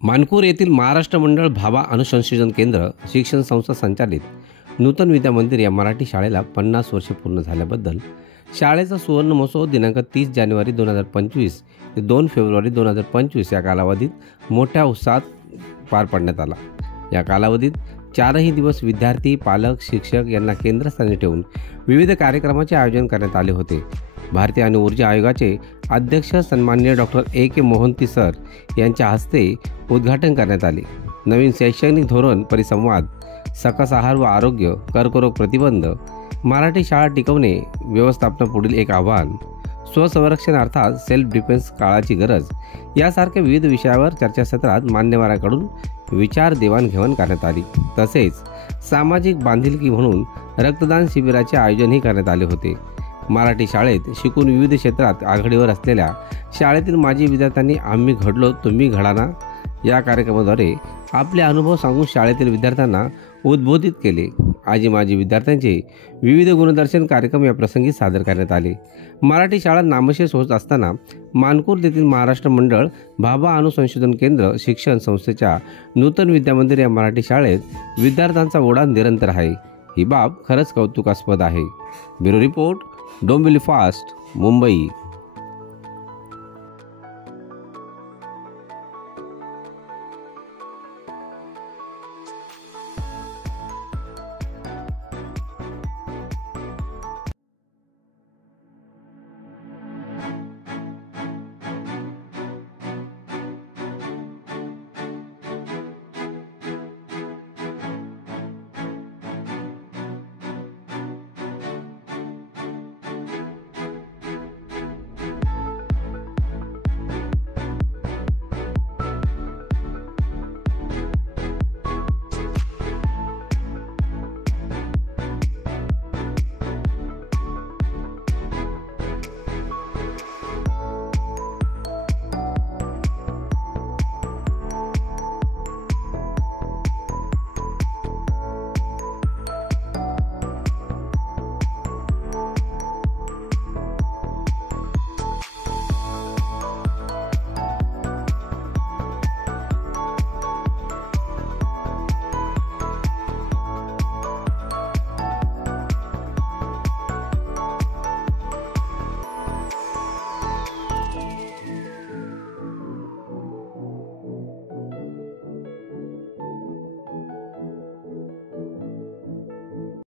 मानपूर येथील महाराष्ट्र मंडळ भाभा अणुसंशोधन केंद्र शिक्षण संस्था संचालित नूतन विद्या मंदिर या मराठी शाळेला 50 वर्षे पूर्ण झाल्याबद्दल शाळेचा सुवर्ण महोत्सव दिनांक 30 जानेवारी 2025 ते 2 फेब्रुवारी 2025 या कालावधीत मोठ्या उत्साहात पार पाडण्यात आला। या कालावधीत 4ही दिवस विद्यार्थी, पालक, शिक्षक यांना केंद्रस्थानी ठेवून विविध कार्यक्रमाचे आयोजन करण्यात आले होते। भारतीय अणु ऊर्जा आयोगाचे अध्यक्ष सन्माननीय डॉक्टर A.K. मोहंती सर यांच्या हस्ते उद्घाटन करण्यात आले। नवीन शैक्षणिक धोरण, परिसंवाद, सकस आहार व आरोग्य, कर्करोग प्रतिबंध, मराठी शाळा टिकवणे, व्यवस्थापनापुढील एक आव्हान, स्वसंरक्षण अर्थात सेल्फ डिफेन्स काळाची गरज यासारख्या विविध विषयावर चर्चासत्रात मान्यवरांकडून विचार देवाणघेवाण करण्यात आली। तसेच सामाजिक बांधिलकी म्हणून रक्तदान शिबिराचे आयोजनही करण्यात आले होते। मराठी शाळेत शिकून विविध क्षेत्रात आघाडीवर असलेल्या शाळेतील माजी विद्यार्थ्यांनी आम्ही घडलो तुम्ही घडा ना या कार्यक्रमाद्वारे आपले अनुभव सांगून शाळेतील विद्यार्थ्यांना उद्बोधित केले। आजी माजी विद्यार्थ्यांचे विविध गुणदर्शन कार्यक्रम या प्रसंगी सादर करण्यात आले। मराठी शाळा नामशेष होत असताना मानपूर येथील महाराष्ट्र मंडळ भाभा अणुसंशोधन केंद्र शिक्षण संस्थेच्या नूतन विद्यामंदिर या मराठी शाळेत विद्यार्थ्यांचा ओढा निरंतर आहे। ही बाब खरंच कौतुकास्पद आहे। Bureau report, Dombivli fast, Mumbai.